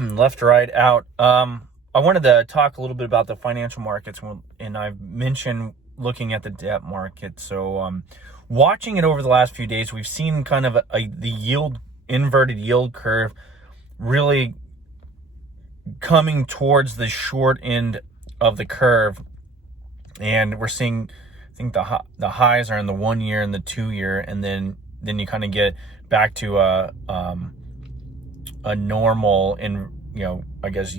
left, right, out. I wanted to talk a little bit about the financial markets, and I've mentioned looking at the debt market. So, watching it over the last few days, we've seen kind of the inverted yield curve really coming towards the short end of the curve, and we're seeing, I think the highs are in the 1 year and the 2 year, and then you kind of get back to a normal, in I guess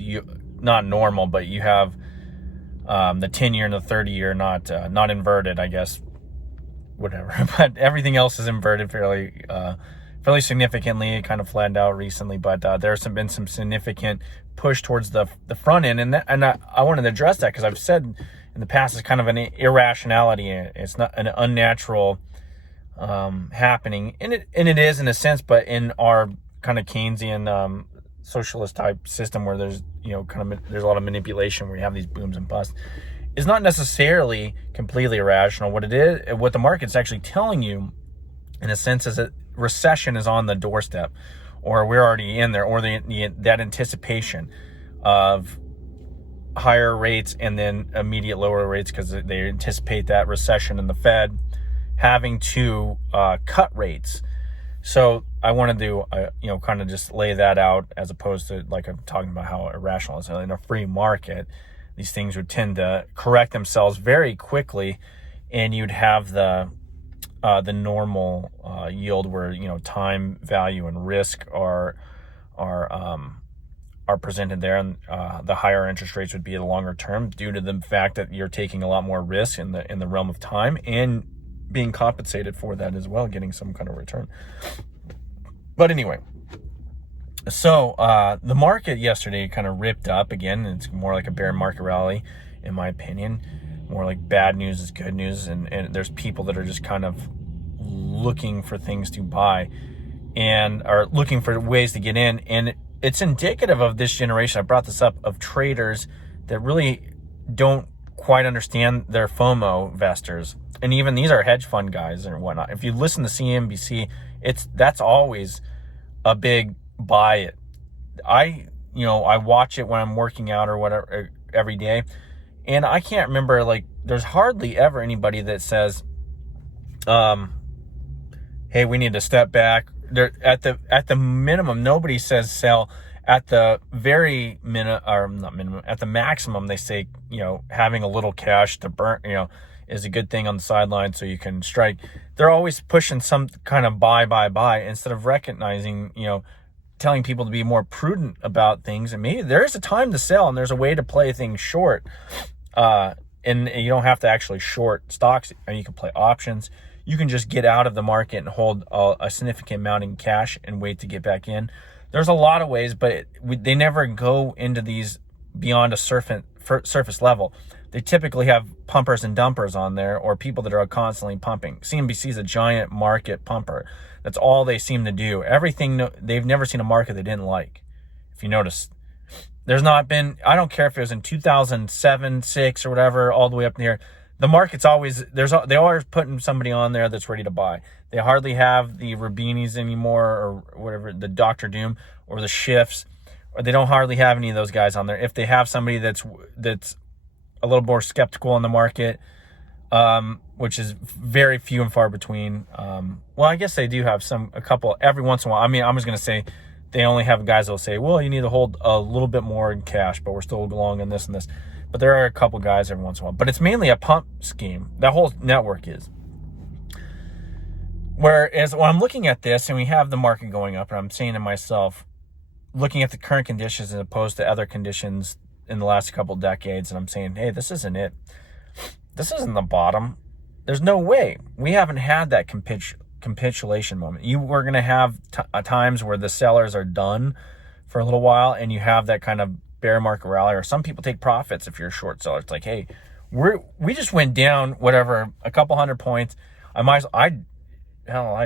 not normal, but you have the 10 year and the 30 year not inverted, I guess, whatever. But everything else is inverted fairly significantly. It kind of flattened out recently, but there's been some significant push towards the front end, and I wanted to address that because I've said in the past it's kind of an irrationality. It's not an unnatural happening, and it is in a sense, but in our kind of Keynesian socialist type system where there's there's a lot of manipulation where you have these booms and busts, is not necessarily completely irrational. What the market's actually telling you, in a sense, is that recession is on the doorstep, or we're already in there, or that anticipation of higher rates and then immediate lower rates because they anticipate that recession and the Fed having to cut rates. So I wanted to, kind of just lay that out, as opposed to, like, I'm talking about how irrational it is. In a free market, these things would tend to correct themselves very quickly, and you'd have the normal yield where time, value, and risk are presented there, and the higher interest rates would be the longer term, due to the fact that you're taking a lot more risk in the realm of time and being compensated for that as well, getting some kind of return. But anyway, so the market yesterday kind of ripped up again. It's more like a bear market rally, in my opinion. More like bad news is good news, and there's people that are just kind of looking for things to buy and are looking for ways to get in. And it's indicative of this generation, I brought this up, of traders that really don't quite understand their FOMO investors. And even these are hedge fund guys and whatnot. If you listen to CNBC, that's always a big buy it. I watch it when I'm working out or whatever every day, and I can't remember, like, there's hardly ever anybody that says, hey, we need to step back. At the minimum, nobody says sell. At the very at the maximum, they say, having a little cash to burn, is a good thing on the sideline so you can strike. They're always pushing some kind of buy instead of recognizing, telling people to be more prudent about things. And maybe there's a time to sell, and there's a way to play things short. And you don't have to actually short stocks. And you can play options. You can just get out of the market and hold a significant amount in cash and wait to get back in. There's a lot of ways, but they never go into these beyond a surface level. They typically have pumpers and dumpers on there, or people that are constantly pumping. CNBC is a giant market pumper. That's all they seem to do. They've never seen a market they didn't like. If you notice, there's not been, I don't care if it was in 2007, 6, or whatever, all the way up here. The market's always, they always putting somebody on there that's ready to buy. They hardly have the Rubinis anymore, or whatever, the Dr. Doom, or the Shifts, or they don't hardly have any of those guys on there. If they have somebody that's a little more skeptical in the market, which is very few and far between. Well, I guess they do have a couple every once in a while. I mean, I'm just going to say they only have guys that will say, well, you need to hold a little bit more in cash, but we're still long on this and this. But there are a couple guys every once in a while. But it's mainly a pump scheme. That whole network is. Whereas when I'm looking at this and we have the market going up, and I'm saying to myself, looking at the current conditions as opposed to other conditions in the last couple decades, and I'm saying, hey, this isn't it. This isn't the bottom. There's no way. We haven't had that capitulation moment. We're going to have times where the sellers are done for a little while, and you have that kind of bear market rally, or some people take profits if you're a short seller. It's like, hey, we just went down, whatever, a couple hundred points. I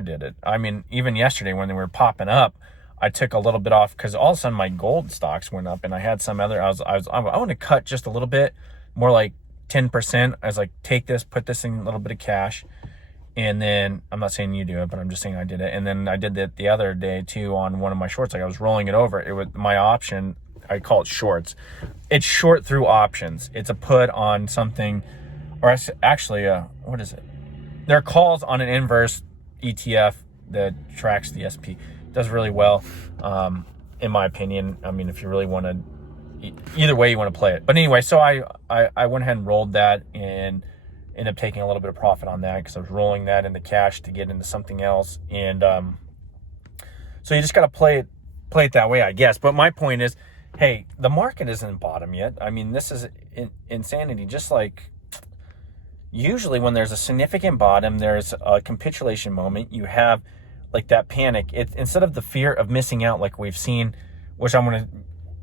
did it. I mean, even yesterday when they were popping up, I took a little bit off because all of a sudden my gold stocks went up, and I had some other, I want to cut just a little bit, more like 10%. I was like, take this, put this in a little bit of cash, And then I'm not saying you do it, but I'm just saying I did it. And then I did it the other day too on one of my shorts. Like I was rolling it over. It was my option. I call it shorts. It's short through options. It's a put on something, or actually, what is it? There are calls on an inverse ETF that tracks the S&P. Does really well, in my opinion. I mean, if you really want to, either way you want to play it. But anyway, so I went ahead and rolled that and ended up taking a little bit of profit on that because I was rolling that into cash to get into something else. And so you just got to play it that way, I guess. But my point is, hey, the market isn't bottom yet. I mean, this is insanity. Just like usually when there's a significant bottom, there's a capitulation moment. You have like that panic. Instead of the fear of missing out, like we've seen, which a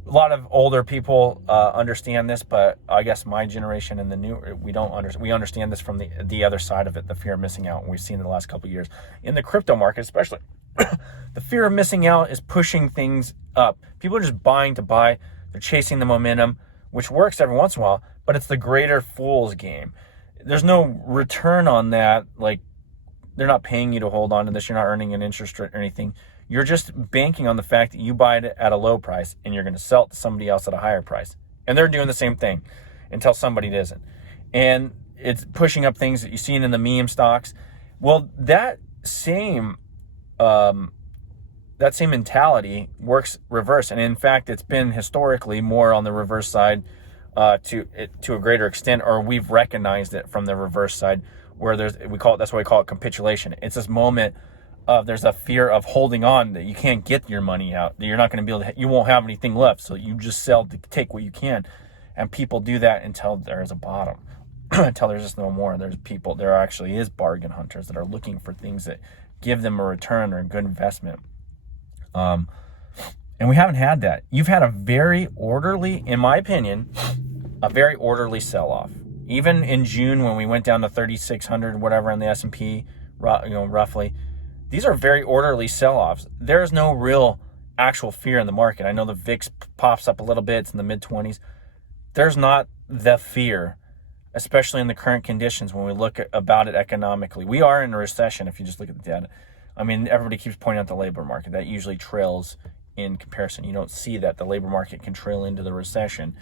lot of older people understand this, but I guess my generation and the new, we understand this from the other side of it, the fear of missing out. And we've seen in the last couple of years in the crypto market, especially the fear of missing out is pushing things up. People are just buying to buy. They're chasing the momentum, which works every once in a while, but it's the greater fool's game. There's no return on that. Like they're not paying you to hold on to this. You're not earning an interest rate or anything. You're just banking on the fact that you buy it at a low price and you're going to sell it to somebody else at a higher price. And they're doing the same thing until somebody doesn't. And it's pushing up things that you've seen in the meme stocks. Well, that same mentality works reverse. And in fact, it's been historically more on the reverse side to a greater extent, or we've recognized it from the reverse side where that's why we call it capitulation. It's this moment of there's a fear of holding on that you can't get your money out, that you're not going to be able to, you won't have anything left. So you just sell to take what you can. And people do that until there is a bottom, until there's just no more. There actually is bargain hunters that are looking for things that give them a return or a good investment. And we haven't had that. You've had a very orderly, in my opinion, a very orderly sell-off. Even in June when we went down to 3,600, whatever on the S&P, roughly, these are very orderly sell-offs. There's no real actual fear in the market. I know the VIX pops up a little bit. It's in the mid-20s. There's not the fear, especially in the current conditions when we look about it economically. We are in a recession if you just look at the data. I mean, everybody keeps pointing out the labor market. That usually trails in comparison. You don't see that. The labor market can trail into the recession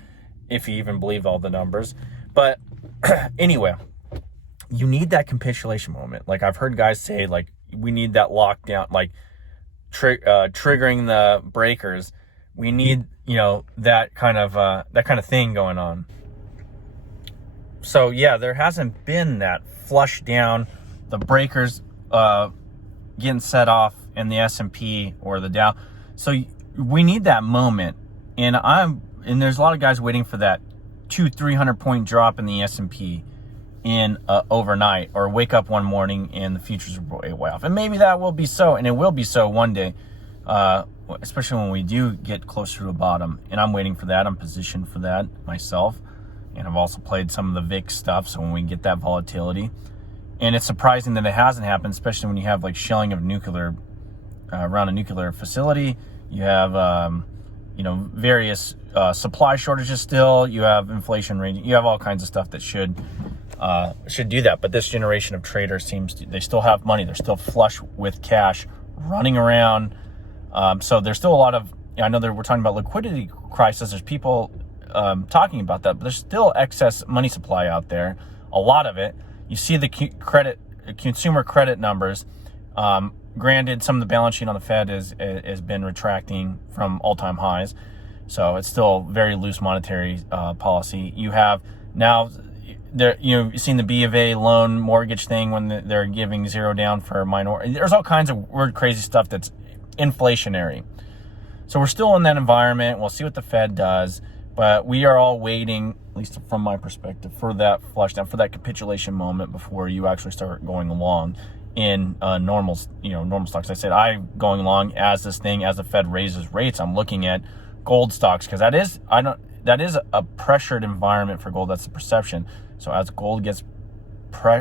if you even believe all the numbers. But anyway, you need that capitulation moment. Like I've heard guys say, like, we need that lockdown, like triggering the breakers. We need, that kind of thing going on. So yeah, there hasn't been that flush down, the breakers getting set off in the S&P or the Dow. So we need that moment, and there's a lot of guys waiting for that 200-300 point drop in the S&P in overnight, or wake up one morning and the futures are way off. And maybe that will be so, and it will be so one day, especially when we do get closer to a bottom. And I'm waiting for that. I'm positioned for that myself. And I've also played some of the VIX stuff, so when we get that volatility. And it's surprising that it hasn't happened, especially when you have like shelling of nuclear around a nuclear facility. You have, various supply shortages still. You have inflation rate. You have all kinds of stuff that should do that. But this generation of traders they still have money. They're still flush with cash running around. So there's still a lot of, I know that we're talking about liquidity crisis. There's people talking about that, but there's still excess money supply out there. A lot of it. You see the consumer credit numbers. Granted, some of the balance sheet on the Fed has been retracting from all-time highs. So it's still very loose monetary policy. You have now, you've seen the B of A loan mortgage thing when they're giving zero down for minority. There's all kinds of weird, crazy stuff that's inflationary. So we're still in that environment. We'll see what the Fed does. But we are all waiting, at least from my perspective, for that flush down, for that capitulation moment before you actually start going along in normal stocks. I said I'm going along as the Fed raises rates. I'm looking at gold stocks because that is a pressured environment for gold. That's the perception. So as gold gets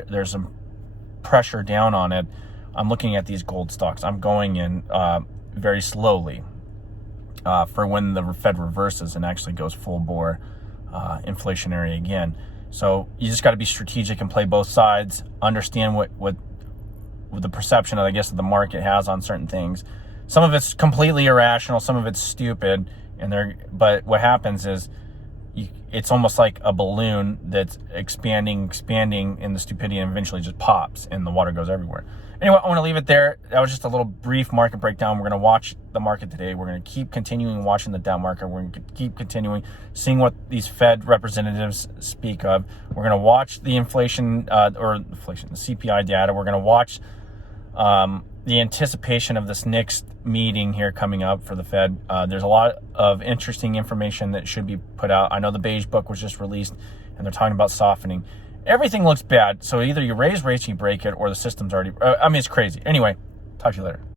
there's some pressure down on it. I'm looking at these gold stocks. I'm going in very slowly. For when the Fed reverses and actually goes full bore inflationary again. So you just got to be strategic and play both sides, understand what the perception, I guess, that the market has on certain things. Some of it's completely irrational, some of it's stupid, but what happens is it's almost like a balloon that's expanding in the stupidity, and eventually just pops and the water goes everywhere. Anyway, I want to leave it there. That was just a little brief market breakdown. We're going to watch the market today. We're going to keep continuing watching the debt market. We're going to keep continuing seeing what these Fed representatives speak of. We're going to watch the the CPI data. We're going to watch the anticipation of this next meeting here coming up for the Fed. There's a lot of interesting information that should be put out. I know the Beige Book was just released, and they're talking about softening. Everything looks bad, so either you raise rates, you break it, or the system's already... it's crazy. Anyway, talk to you later.